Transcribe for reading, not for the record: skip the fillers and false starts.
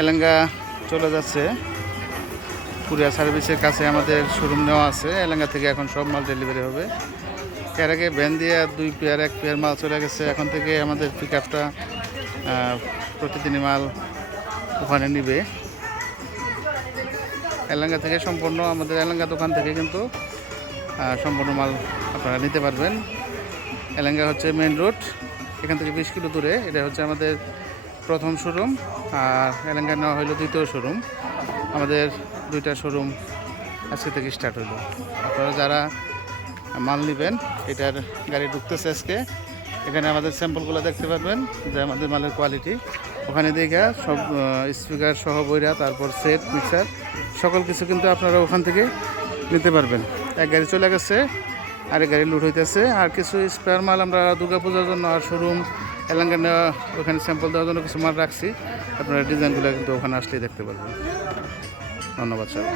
এলেঙ্গা চলে যাচ্ছে কুরিয়ার সার্ভিসের কাছে আমাদের শোরুম নেওয়া আছে। এলেঙ্গা থেকে এখন সব মাল ডেলিভারি হবে। এর আগে ভ্যান দিয়ে 2 পেয়ার 1 পেয়ার মাল চলে গেছে। এখন থেকে আমাদের পিক আপটা প্রতিদিনই মাল ওখানে নিবে। এলেঙ্গা থেকে সম্পূর্ণ আমাদের এলেঙ্গা দোকান থেকে কিন্তু সম্পূর্ণ মাল আপনারা নিতে পারবেন। এলেঙ্গা হচ্ছে মেন রোড, এখান থেকে 20 কিলো দূরে। এটা হচ্ছে আমাদের প্রথম শোরুম, আর এলেঙ্গা নেওয়া হলো দ্বিতীয় শোরুম। আমাদের 2টা শোরুম আজকে থেকে স্টার্ট হলো। আপনারা যারা মাল নেবেন, এটার গাড়ি ঢুকতেছে আজকে। এখানে আমাদের স্যাম্পলগুলো দেখতে পারবেন যে আমাদের মালের কোয়ালিটি। ওখানে দেখে সব স্পিকার সহ বইরা, তারপর সেট মিক্সার সকল কিছু কিন্তু আপনারা ওখান থেকে নিতে পারবেন। এক গাড়ি চলে গেছে, আরেক গাড়ি লুট হইতেছে। আর কিছু স্পেয়ার মাল আমরা দুর্গাপূজার জন্য আর শোরুম এলাকা নেওয়া ওখানে স্যাম্পল দেওয়ার জন্য কিছু মাল রাখছি। আপনারা ডিজাইনগুলো কিন্তু ওখানে আসলেই দেখতে পারবেন। ধন্যবাদ স্যার।